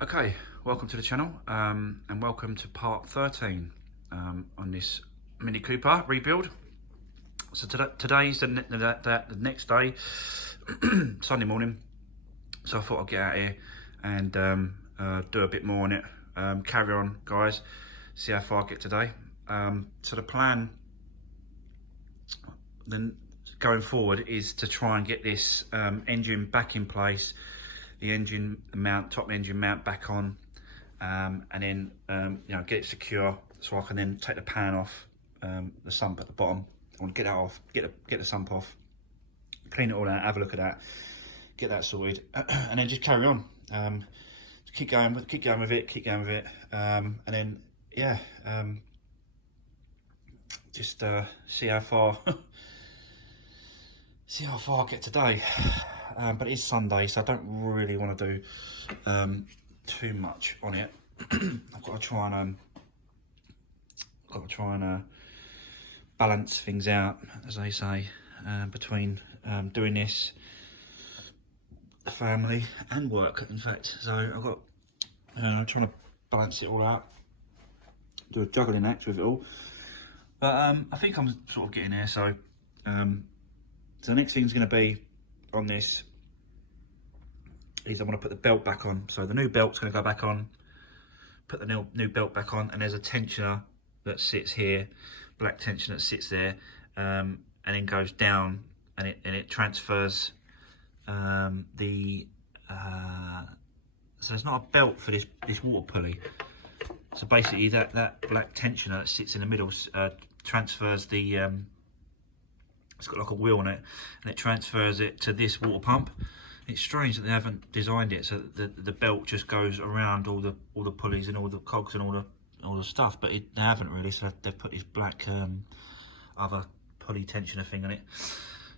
Okay, welcome to the channel and welcome to part 13 on this Mini Cooper rebuild. So today's the next day, Sunday morning. So I thought I'd get out here and do a bit more on it. Carry on, guys. See how far I get today. So the plan then going forward is to try and get this engine back in place, the engine mount, top engine mount back on, and then you know, get it secure so I can then take the pan off, the sump at the bottom. I want to get that off, get the sump off, clean it all out, have a look at that, get that sorted, and then just carry on. Keep going with it, and then yeah, just see how far see how far I get today. But it is Sunday, so I don't really want to do too much on it. I've got to try and balance things out, as they say, between doing this, the family and work. In fact, so I've got trying to balance it all out, do a juggling act with it all. But I think I'm sort of getting there. So so the next thing's going to be on this is I want to put the belt back on. So the new belt's going to go back on, put the new belt back on, and there's a tensioner that sits here, black tensioner that sits there, and then goes down, and it transfers the so it's not a belt for this water pulley. So basically that black tensioner that sits in the middle transfers the it's got like a wheel on it, and it transfers it to this water pump. It's strange that they haven't designed it so that the belt just goes around all the pulleys and all the cogs and all the stuff, but they haven't really. So they've put this black other pulley tensioner thing on it.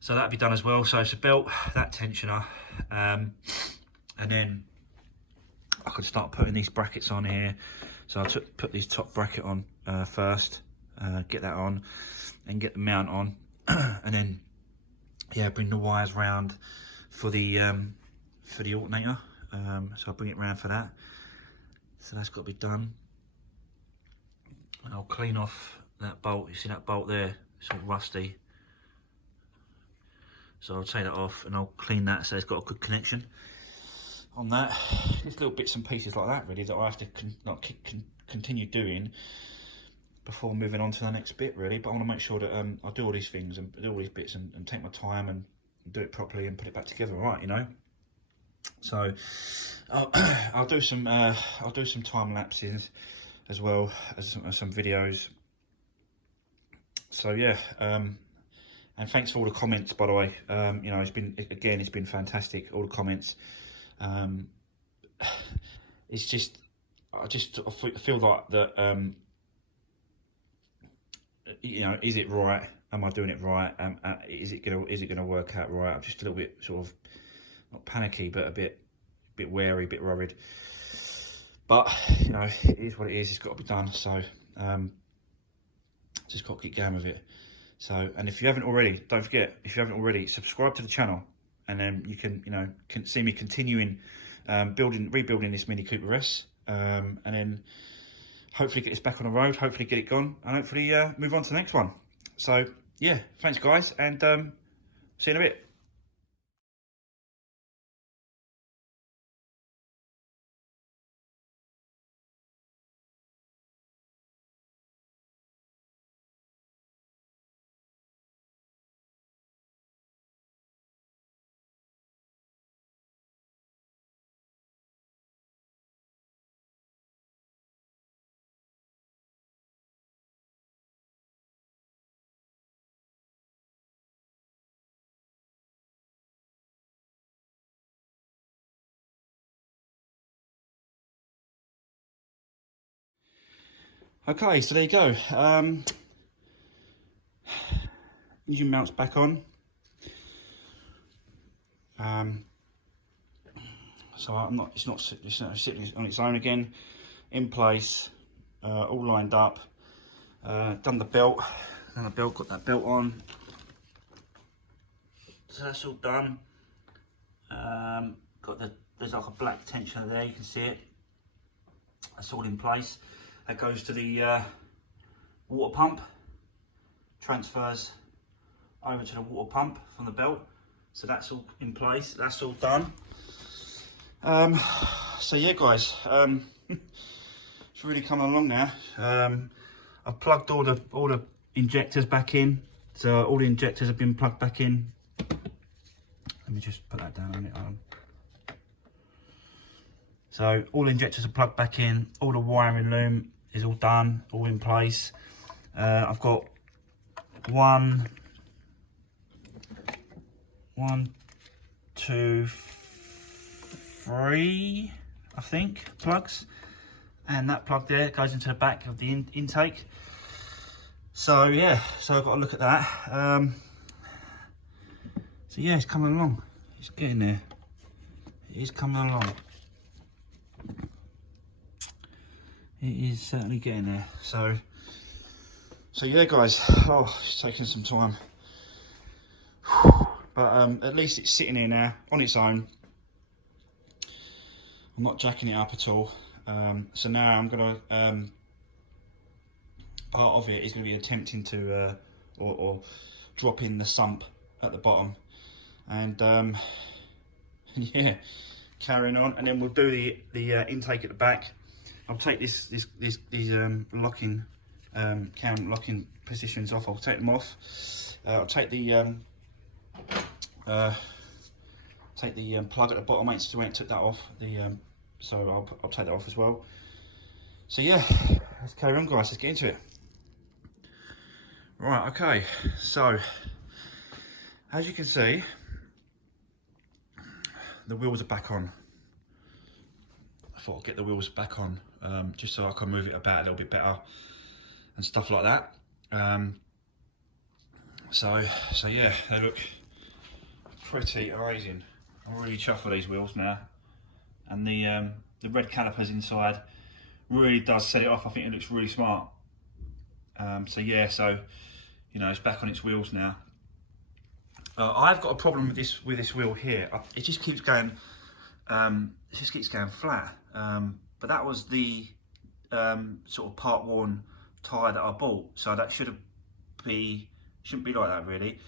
So that'll be done as well. So it's a belt, that tensioner, and then I could start putting these brackets on here. So I put this top bracket on first, get that on, and get the mount on, and then yeah, bring the wires round for the alternator. So I'll bring it round for that. So that's got to be done. And I'll clean off that bolt. You see that bolt there? It's all rusty. So I'll take that off and I'll clean that so it's got a good connection on that. Just little bits and pieces like that really that I have to continue doing before moving on to the next bit really. But I want to make sure that I do all these things and do all these bits and take my time and do it properly and put it back together, right? You know. So I'll do some time lapses as well as some videos. So yeah, and thanks for all the comments, by the way. You know, it's been fantastic, all the comments. It's just I feel like that. You know, is it right? Am I doing it right? Is it gonna work out right? I'm just a little bit sort of not panicky, but a bit wary, a bit worried. But you know, it is what it is. It's got to be done. So just got to keep going with it. So, and if you haven't already, don't forget, if you haven't already, subscribe to the channel, and then you can see me continuing rebuilding this Mini Cooper S, and then hopefully get this back on the road, hopefully get it gone, and hopefully move on to the next one. So yeah, thanks guys, and see you in a bit. Okay, so there you go. Engine mounts back on. So it's not sitting on its own again, in place, all lined up. Done the belt, got that belt on. So that's all done. There's like a black tensioner there, you can see it. That's all in place. That goes to the water pump, transfers over to the water pump from the belt. So that's all in place, that's all done. So yeah guys, it's really coming along now. I've plugged all the injectors back in. So all the injectors have been plugged back in. Let me just put that down on it. So all the injectors are plugged back in, all the wiring loom is all done, all in place. I've got one, two, three, I think, plugs. And that plug there goes into the back of the intake. So yeah, so I've got to look at that. So yeah, it's coming along. It's getting there. It is coming along. It is certainly getting there. So yeah guys, oh, it's taking some time. But at least it's sitting here now on its own. I'm not jacking it up at all. So now I'm gonna, part of it is gonna be attempting to, or drop in the sump at the bottom. And yeah, carrying on, and then we'll do the intake at the back. I'll take these locking cam locking positions off. I'll take them off. I'll take the plug at the bottom. I took that off. So I'll take that off as well. So yeah, let's carry on, guys. Let's get into it. Right. Okay. So as you can see, the wheels are back on. I thought I'd get the wheels back on, just so I can move it about a little bit better and stuff like that. So yeah, they look pretty amazing. I'm really chuffed with these wheels now, and the red calipers inside really does set it off. I think it looks really smart. So yeah, so you know, it's back on its wheels now. I've got a problem with this wheel here. It just keeps going. It just keeps going flat. But that was the sort of part worn tyre that I bought, so that shouldn't be like that really.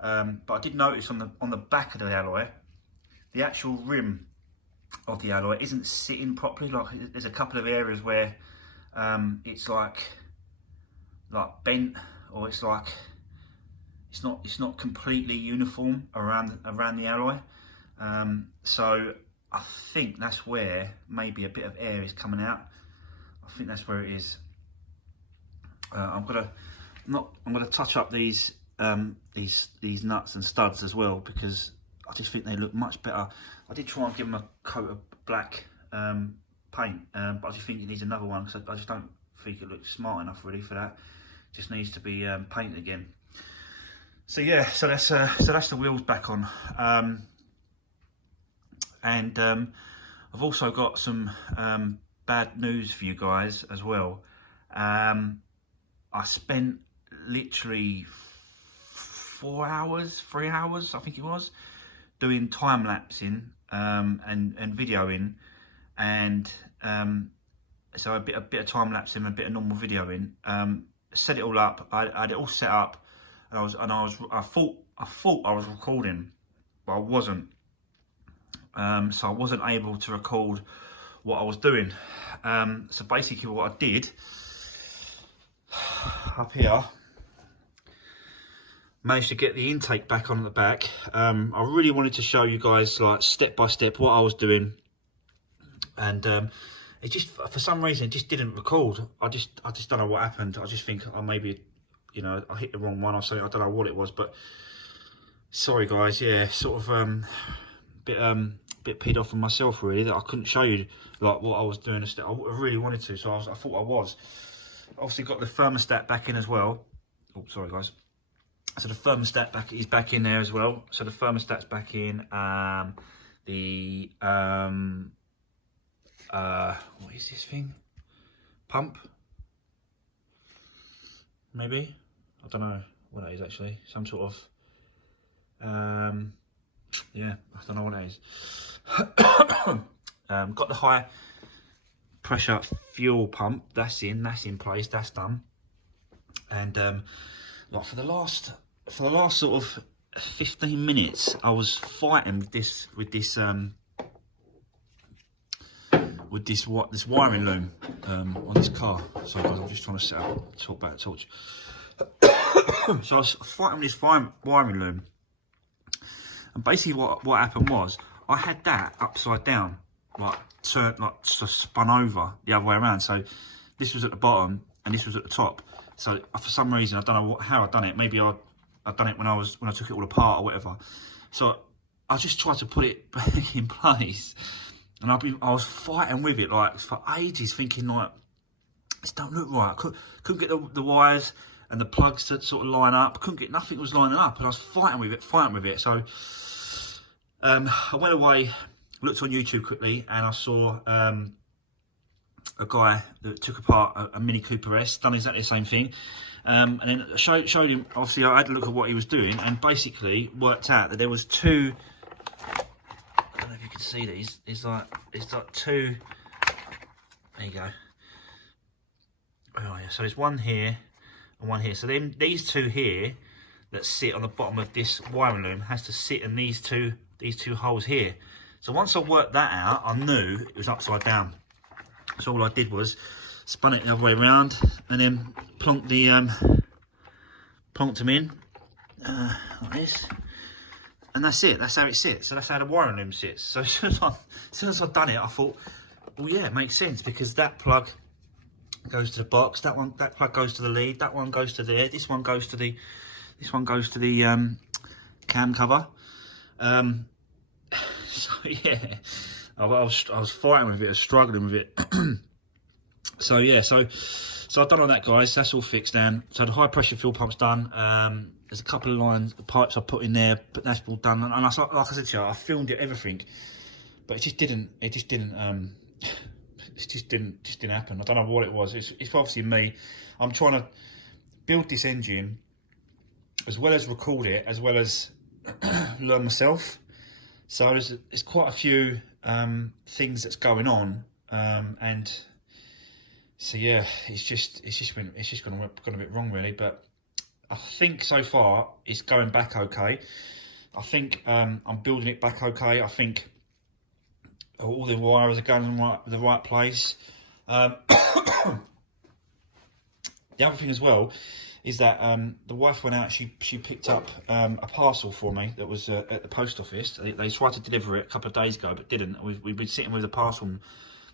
But I did notice on the back of the alloy, the actual rim of the alloy isn't sitting properly. Like there's a couple of areas where it's like bent, or it's like it's not completely uniform around the alloy. So I think that's where maybe a bit of air is coming out. I think that's where it is. I'm gonna touch up these nuts and studs as well, because I just think they look much better. I did try and give them a coat of black paint, but I just think it needs another one, because I just don't think it looks smart enough really for that. It just needs to be painted again. So yeah, so that's the wheels back on. And I've also got some bad news for you guys as well. I spent literally 3 hours I think it was, doing time lapsing and videoing, and so a bit of time lapsing and a bit of normal videoing. Set it all up. I had it all set up, and I thought I was recording, but I wasn't. So I wasn't able to record what I was doing. So basically what I did up here, managed to get the intake back on at the back. I really wanted to show you guys like step by step what I was doing, and it just, for some reason, it just didn't record. I just don't know what happened. I just think maybe, you know, I hit the wrong one or something. I don't know what it was, but sorry guys. Yeah, sort of bit peed off on myself really, that I couldn't show you like what I was doing. I really wanted to, so I thought I was. Obviously got the thermostat back in as well. Oh, sorry guys. So the thermostat is back in there as well. So the thermostat's back in. What is this thing? Pump? Maybe? I don't know what that is actually. Some sort of yeah, I don't know what it is. Got the high pressure fuel pump, that's in place, that's done. And like for the last sort of 15 minutes, I was fighting with this wiring loom on this car. So guys, I'm just trying to set up, talk about a torch. So I was fighting with this wiring loom, and basically what happened was I had that upside down, like turned, like spun over the other way around. So this was at the bottom and this was at the top. So for some reason, I don't know how I'd done it. Maybe I'd done it when I took it all apart or whatever. So I just tried to put it back in place, and I was fighting with it like for ages, thinking like, this don't look right. Couldn't get the wires and the plugs to sort of line up. Couldn't get, nothing was lining up, and I was fighting with it. So I went away, looked on YouTube quickly, and I saw a guy that took apart a Mini Cooper S, done exactly the same thing, and then showed him. Obviously, I had a look at what he was doing, and basically worked out that there was two. I don't know if you can see these. It's like two. There you go. Oh yeah. So there's one here and one here. So then these two here that sit on the bottom of this wiring loom has to sit in these two holes here. So once I worked that out, I knew it was upside down. So all I did was spun it the other way around and then plonked them in like this, and that's it. That's how it sits. So that's how the wiring loom sits. So as soon as I'd done it, I thought, well, yeah, it makes sense, because that plug goes to the box. That plug goes to the lead. That one goes to there. This one goes to the cam cover. So yeah, I was fighting with it, I was struggling with it. So yeah, so I've done all that, guys. That's all fixed down. So the high pressure fuel pump's done. There's a couple of lines, pipes I put in there, but that's all done. And like I said to you, I filmed it, everything, but it just didn't happen. I don't know what it was. It's obviously me. I'm trying to build this engine as well as record it, as well as learn myself. So there's quite a few things that's going on, and so yeah, it's just gone a bit wrong really. But I think so far it's going back okay. I think I'm building it back okay. I think all the wires are going in the right place. The other thing as well is that the wife went out, she picked up a parcel for me that was at the post office. They tried to deliver it a couple of days ago, but didn't. We've been sitting with the parcel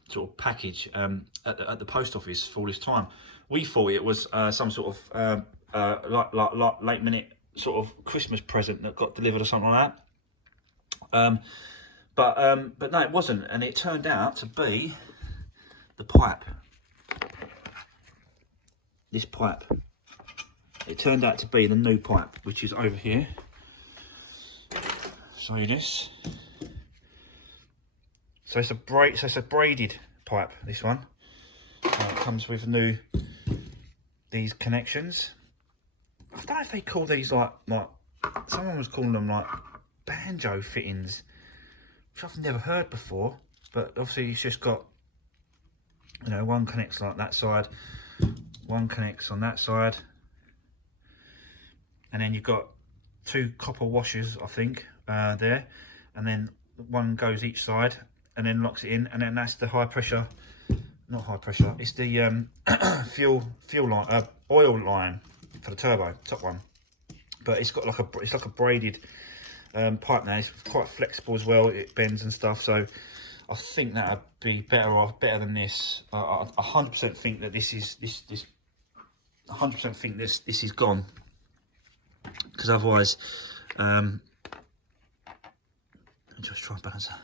sort of package at the post office for all this time. We thought it was some sort of like late minute sort of Christmas present that got delivered or something like that. But no, it wasn't, and it turned out to be the pipe. This pipe. It turned out to be the new pipe, which is over here. Show you this. So it's a braided pipe. This one. It comes with these connections. I don't know if they call these like someone was calling them like banjo fittings, which I've never heard before. But obviously it's just got, you know, one connects like that side, one connects on that side. And then you've got two copper washers, I think, there. And then one goes each side and then locks it in. And then that's the high pressure, not high pressure, it's the fuel line, oil line for the turbo, top one. But it's got like a braided pipe now. It's quite flexible as well. It bends and stuff. So I think that would be better than this. I 100% think that this 100% think this is gone. Because otherwise, just try and balance that.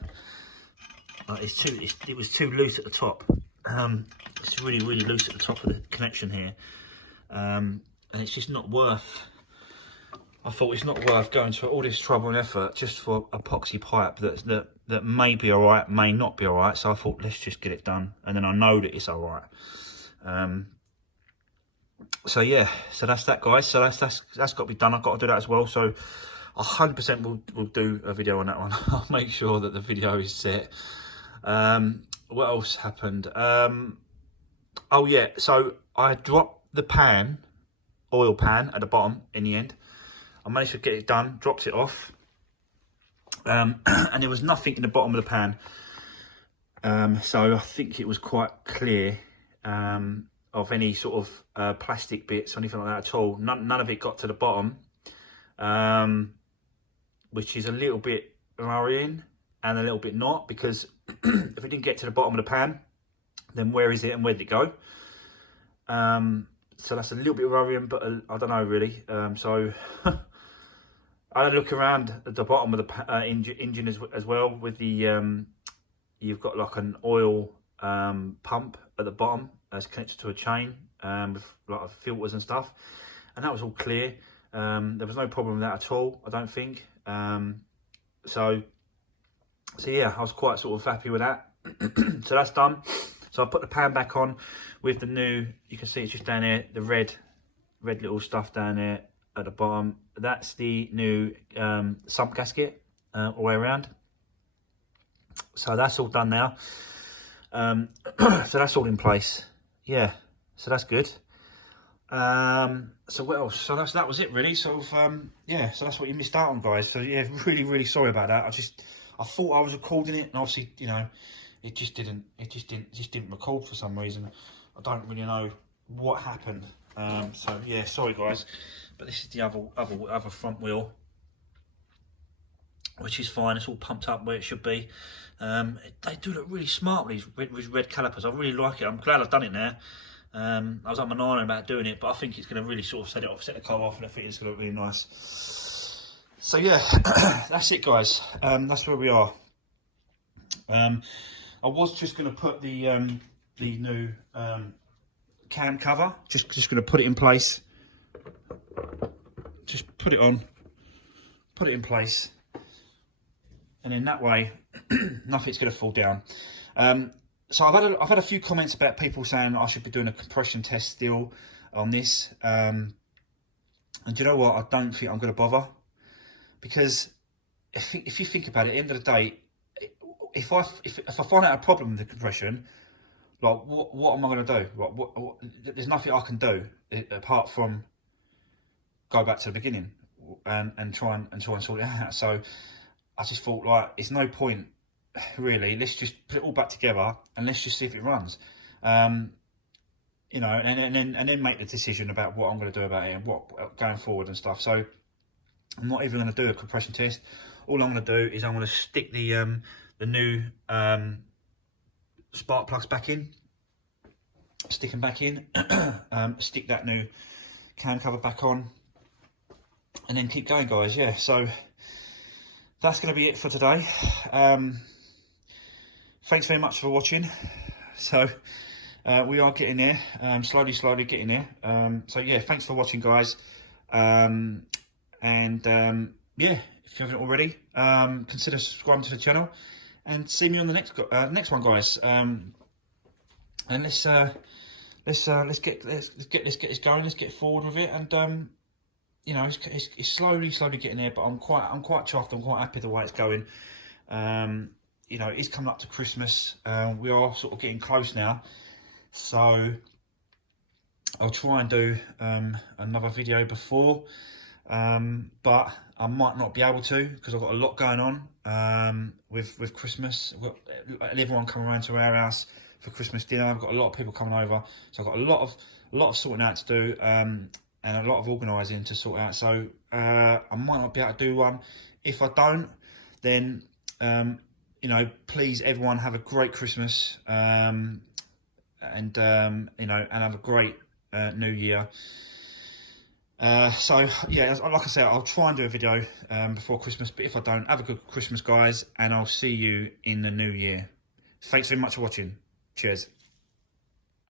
It was too loose at the top. It's really loose at the top of the connection here, and it's just not worth. I thought it's not worth going to all this trouble and effort just for epoxy pipe that may be all right, may not be all right. So I thought, let's just get it done, and then I know that it's all right. So yeah, so that's that, guys. So that's got to be done. I've got to do that as well. So 100% will do a video on that one. I'll make sure that the video is set. what else happened? Oh yeah, so I dropped the pan, oil pan at the bottom in the end. I managed to get it done, dropped it off, and there was nothing in the bottom of the pan. So I think it was quite clear of any sort of plastic bits or anything like that at all. None of it got to the bottom, which is a little bit worrying and a little bit not, because if it didn't get to the bottom of the pan, then where is it and where did it go? So that's a little bit worrying, but I don't know really. So I had a look around at the bottom of the engine as well with the, you've got like an oil pump at the bottom that's connected to a chain with like filters and stuff, and that was all clear. There was no problem with that at all, I don't think. So yeah, I was quite sort of happy with that. So that's done. So I put the pan back on with the new, you can see it's just down there, the red little stuff down there at the bottom. That's the new sump gasket all the way around. So that's all done now. So that's all in place. Yeah, so that's good. So what else? So that was it really. So yeah, so that's what you missed out on, guys. So yeah, really sorry about that. I thought I was recording it, and obviously, you know, it just didn't record for some reason. I don't really know what happened. So yeah, sorry guys, but this is the other front wheel, which is fine. It's all pumped up where it should be. They do look really smart with these red calipers. I really like it. I'm glad I've done it now. I was up my nine about doing it, but I think it's going to really sort of set the car off, and I think it's going to look really nice. So yeah, that's it, guys. That's where we are. I was just going to put the new cam cover. Just going to put it in place. Just put it on. Put it in place. And in that way, nothing's going to fall down. So I've had a few comments about people saying I should be doing a compression test still on this. And do you know what? I don't think I'm going to bother, because if you think about it, at the end of the day, if I find out a problem with the compression, like what am I going to do? What, there's nothing I can do apart from go back to the beginning and try and sort it out. So I just thought, like, it's no point really. Let's just put it all back together and let's just see if it runs. You know, and then make the decision about what I'm going to do about it and what going forward and stuff. So I'm not even going to do a compression test. All I'm going to do is I'm going to stick the new spark plugs back in, stick them back in, stick that new cam cover back on, and then keep going, guys. Yeah, so that's going to be it for today. Thanks very much for watching. So we are getting there, slowly getting there. So yeah, thanks for watching, guys. Yeah, if you haven't already, consider subscribing to the channel, and see me on the next one, guys. And let's get this going. Let's get forward with it. And you know, it's slowly getting there. But I'm quite chuffed. I'm quite happy the way it's going. You know, it's coming up to Christmas. We are sort of getting close now. So I'll try and do another video before, but I might not be able to, because I've got a lot going on with Christmas. I've got everyone coming around to our house for Christmas dinner. I've got a lot of people coming over, so I've got a lot of sorting out to do, and a lot of organising to sort out. So I might not be able to do one. If I don't, then you know, please everyone have a great Christmas, and you know, and have a great New Year. So yeah, like I said, I'll try and do a video before Christmas, but if I don't, have a good Christmas, guys, and I'll see you in the new year. Thanks very much for watching. Cheers.